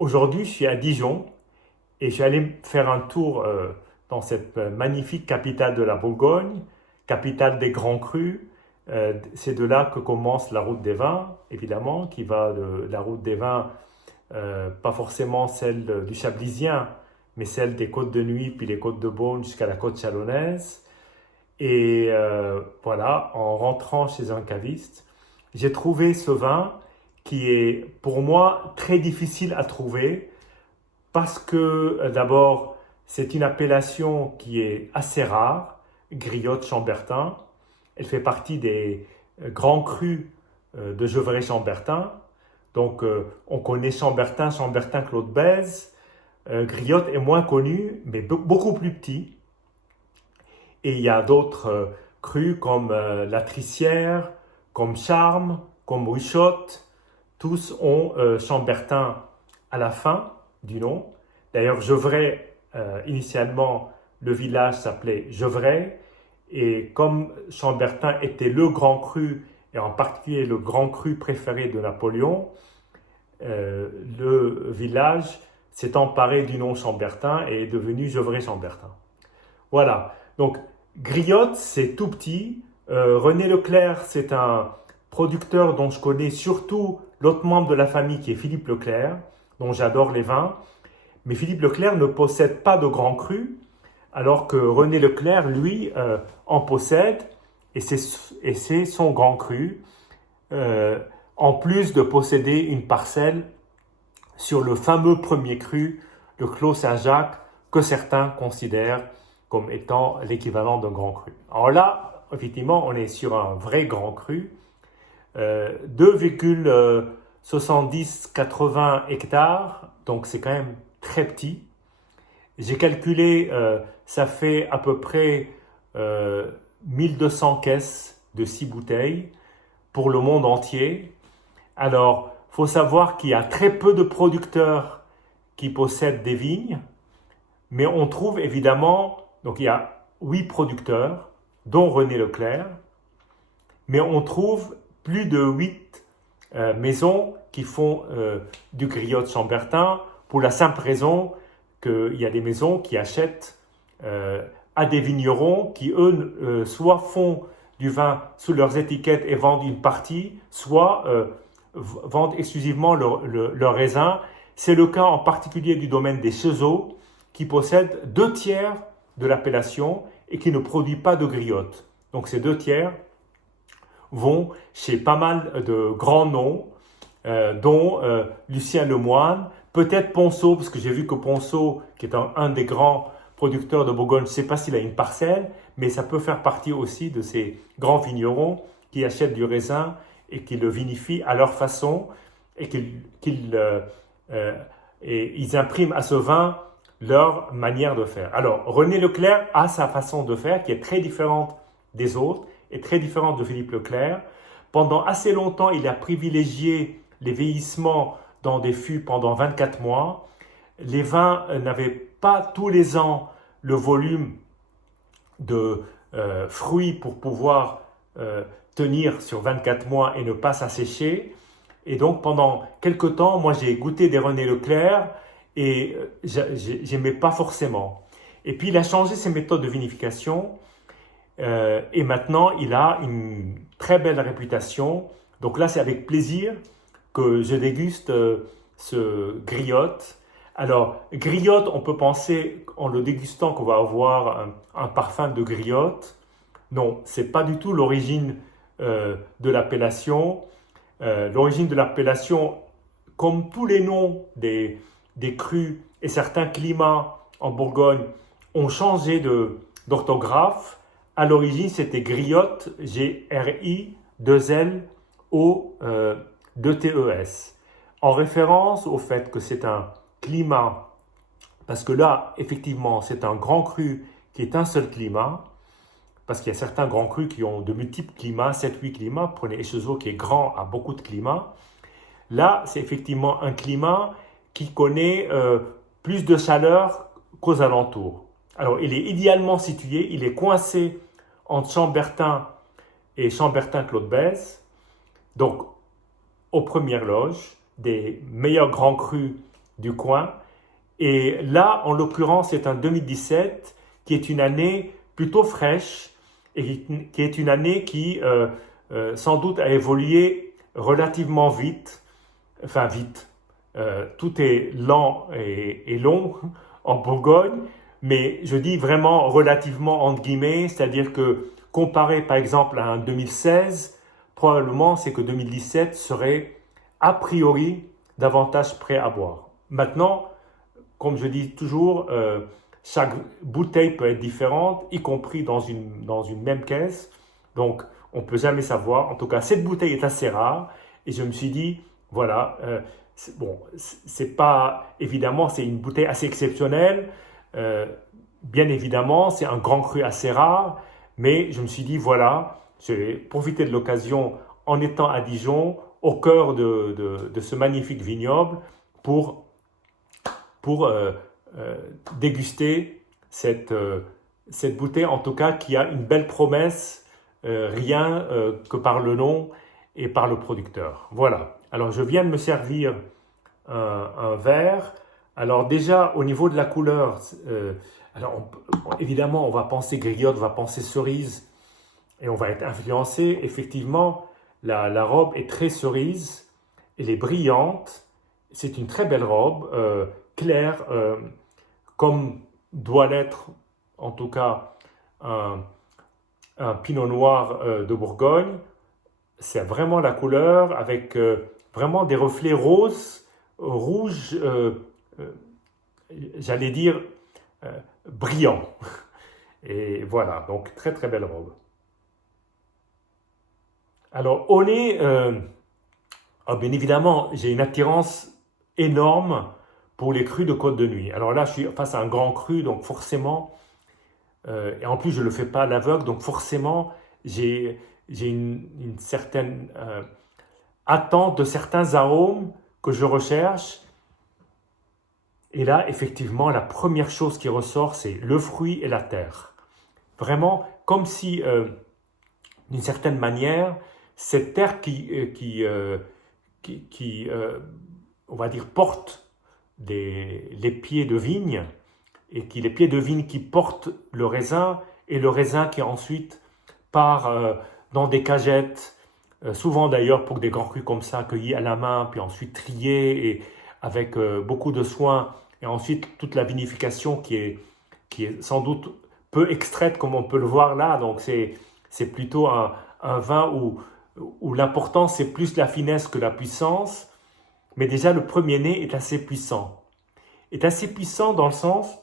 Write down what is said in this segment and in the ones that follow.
Aujourd'hui, je suis à Dijon et je suis allé faire un tour dans cette magnifique capitale de la Bourgogne, capitale des grands crus. C'est de là que commence la route des vins, évidemment, qui va de la route des vins, pas forcément celle du Chablisien, mais celle des Côtes de Nuits, puis les Côtes de Beaune jusqu'à la côte chalonnaise. Et voilà, en rentrant chez un caviste, j'ai trouvé ce vin qui est pour moi très difficile à trouver parce que d'abord, c'est une appellation qui est assez rare, Griotte Chambertin. Elle fait partie des grands crus de Gevrey-Chambertin. Donc, on connaît Chambertin, Chambertin-Claude Bèze. Griotte est moins connu, mais beaucoup plus petit. Et il y a d'autres crus comme la Trissière, comme Charme, comme Ruchotte. Tous ont Chambertin à la fin du nom. D'ailleurs, Gevrey, initialement, le village s'appelait Gevrey. Et comme Chambertin était le grand cru, et en particulier le grand cru préféré de Napoléon, le village s'est emparé du nom Chambertin et est devenu Gevrey-Chambertin. Voilà, donc Griotte, c'est tout petit. René Leclerc, c'est un producteur dont je connais surtout l'autre membre de la famille qui est Philippe Leclerc, dont j'adore les vins. Mais Philippe Leclerc ne possède pas de grands crus, alors que René Leclerc, lui, en possède, et c'est son grand cru, en plus de posséder une parcelle sur le fameux premier cru, le Clos Saint-Jacques, que certains considèrent comme étant l'équivalent d'un grand cru. Alors là, effectivement, on est sur un vrai grand cru, 2,70-80 hectares, donc c'est quand même très petit. J'ai calculé, ça fait à peu près 1200 caisses de 6 bouteilles pour le monde entier. Alors, il faut savoir qu'il y a très peu de producteurs qui possèdent des vignes, mais on trouve évidemment, donc il y a 8 producteurs, dont René Leclerc, mais on trouve plus de 8 maisons qui font du Griotte Chambertin pour la simple raison qu'il y a des maisons qui achètent à des vignerons qui, eux, soit font du vin sous leurs étiquettes et vendent une partie, soit vendent exclusivement leur raisin. C'est le cas en particulier du domaine des Chezeaux, qui possède 2 tiers de l'appellation et qui ne produit pas de griotte. Donc ces 2 tiers vont chez pas mal de grands noms, dont Lucien Lemoine, peut-être Ponceau, parce que j'ai vu que Ponceau, qui est un des grands producteurs de Bourgogne, je ne sais pas s'il a une parcelle, mais ça peut faire partie aussi de ces grands vignerons qui achètent du raisin et qui le vinifient à leur façon et ils impriment à ce vin leur manière de faire. Alors, René Leclerc a sa façon de faire qui est très différente des autres et très différente de Philippe Leclerc. Pendant assez longtemps, il a privilégié les vieillissements dans des fûts pendant 24 mois. Les vins n'avaient pas tous les ans le volume de fruits pour pouvoir tenir sur 24 mois et ne pas s'assécher. Et donc, pendant quelques temps, moi, j'ai goûté des René Leclerc et j'aimais pas forcément. Et puis, il a changé ses méthodes de vinification et maintenant, il a une très belle réputation. Donc là, c'est avec plaisir que je déguste ce griotte. Alors, griotte, on peut penser en le dégustant qu'on va avoir un parfum de griotte. Non, c'est pas du tout l'origine de l'appellation. L'origine de l'appellation, comme tous les noms des crus et certains climats en Bourgogne, ont changé d'orthographe. À l'origine, c'était griotte, G-R-I-2-L-O-2-T-E-S, en référence au fait que c'est un climat, parce que là, effectivement, c'est un grand cru qui est un seul climat, parce qu'il y a certains grands crus qui ont de multiples climats, 7-8 climats. Prenez Échezeaux qui est grand, a beaucoup de climats. Là, c'est effectivement un climat qui connaît plus de chaleur qu'aux alentours. Alors, il est idéalement situé, il est coincé entre Chambertin et Chambertin-Claude Bèze, donc aux premières loges, des meilleurs grands crus du coin. Et là, en l'occurrence, c'est un 2017 qui est une année plutôt fraîche et qui est une année qui, sans doute, a évolué relativement vite. Enfin, vite. Tout est lent et long en Bourgogne, mais je dis vraiment relativement entre guillemets, c'est-à-dire que comparé par exemple à un 2016, probablement c'est que 2017 serait a priori davantage prêt à boire. Maintenant, comme je dis toujours, chaque bouteille peut être différente, y compris dans une même caisse. Donc, on ne peut jamais savoir. En tout cas, cette bouteille est assez rare. Et je me suis dit, voilà, bon, c'est pas, évidemment, c'est une bouteille assez exceptionnelle. Euh, Bien évidemment, c'est un grand cru assez rare. Mais je me suis dit, voilà, j'ai profité de l'occasion en étant à Dijon, au cœur de ce magnifique vignoble, pour pour euh, déguster cette bouteille, en tout cas, qui a une belle promesse, rien que par le nom et par le producteur. Voilà. Alors, je viens de me servir un verre. Alors, déjà, au niveau de la couleur, évidemment, on va penser griotte, on va penser cerise, et on va être influencé. Effectivement, la robe est très cerise, elle est brillante, c'est une très belle robe, claire, comme doit l'être en tout cas un, un pinot noir de Bourgogne. C'est vraiment la couleur avec vraiment des reflets roses, rouges, euh, j'allais dire euh, brillants. Et voilà, donc très très belle robe. Alors au nez, bien évidemment, j'ai une attirance énorme pour les crus de Côte de Nuit. Alors là, je suis face à un grand cru, donc forcément, et en plus je ne le fais pas à l'aveugle, donc forcément, j'ai une certaine attente de certains arômes que je recherche. Et là, effectivement, la première chose qui ressort, c'est le fruit et la terre. Vraiment, comme si, d'une certaine manière, cette terre on va dire, porte les pieds de vigne, et les pieds de vigne qui portent le raisin, et le raisin qui ensuite part dans des cagettes, souvent d'ailleurs pour des grands crus comme ça, cueillis à la main, puis ensuite triés, et avec beaucoup de soin, et ensuite toute la vinification qui est sans doute peu extraite comme on peut le voir là, donc c'est plutôt un vin où l'important c'est plus la finesse que la puissance, mais déjà le premier nez est assez puissant. Est assez puissant dans le sens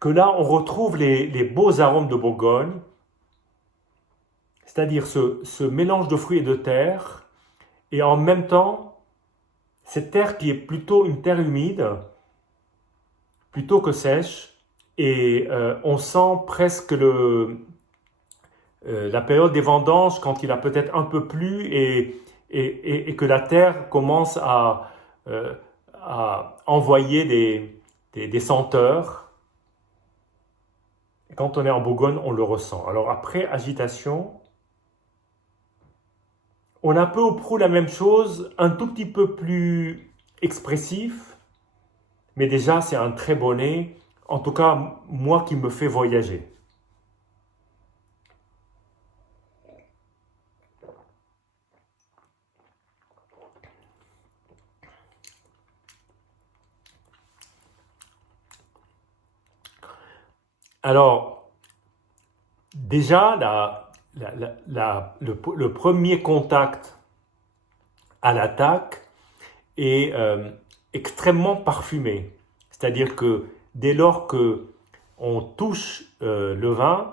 que là on retrouve les beaux arômes de Bourgogne, c'est-à-dire ce mélange de fruits et de terre, et en même temps, cette terre qui est plutôt une terre humide, plutôt que sèche, et on sent presque la période des vendanges quand il a peut-être un peu plu et que la terre commence euh, à envoyer des senteurs. Et quand on est en Bourgogne, on le ressent. Alors après agitation, on a peu ou prou la même chose, un tout petit peu plus expressif, mais déjà c'est un très bon nez, en tout cas moi qui me fait voyager. Alors déjà le premier contact à l'attaque est extrêmement parfumé, c'est-à-dire que dès lors que on touche le vin,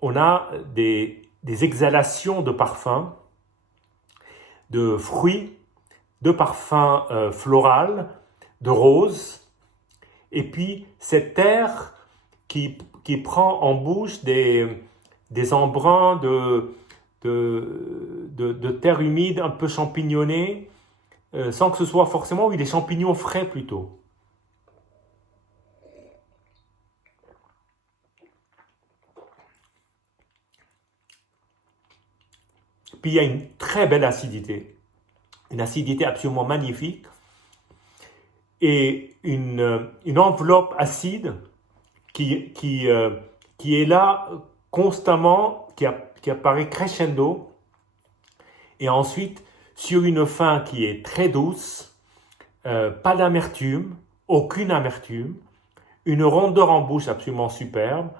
on a des exhalations de parfums, de fruits, de parfums floraux, de roses, et puis cette terre qui prend en bouche des embruns de terre humide un peu champignonnée, sans que ce soit forcément, oui, des champignons frais plutôt. Puis il y a une très belle acidité, une acidité absolument magnifique. et une enveloppe acide qui est là constamment, qui apparaît crescendo, et ensuite sur une fin qui est très douce, pas d'amertume, aucune amertume, une rondeur en bouche absolument superbe,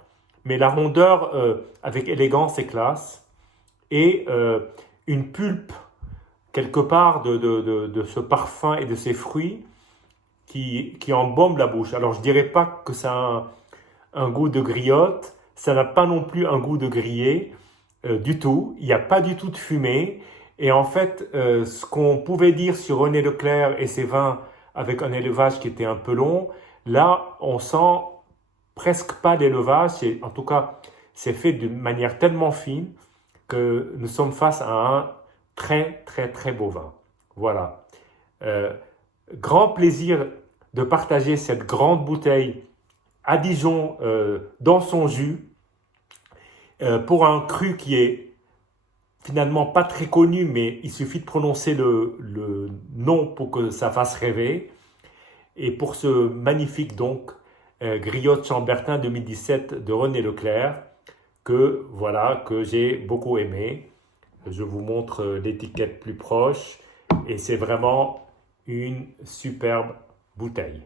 mais la rondeur avec élégance et classe, et une pulpe quelque part de ce parfum et de ces fruits qui embaume la bouche. Alors je dirais pas que ça a un goût de griotte, ça n'a pas non plus un goût de grillé du tout, il n'y a pas du tout de fumée, et en fait ce qu'on pouvait dire sur René Leclerc et ses vins avec un élevage qui était un peu long, là on sent presque pas d'élevage, en tout cas c'est fait d'une manière tellement fine que nous sommes face à un très très très beau vin. Voilà. Euh, Grand plaisir de partager cette grande bouteille à Dijon dans son jus pour un cru qui est finalement pas très connu, mais il suffit de prononcer le nom pour que ça fasse rêver. Et pour ce magnifique donc Griotte Chambertin 2017 de René Leclerc que voilà que j'ai beaucoup aimé. Je vous montre l'étiquette plus proche et c'est vraiment une superbe bouteille.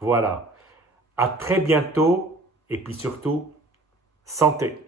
Voilà. À très bientôt et puis surtout, santé.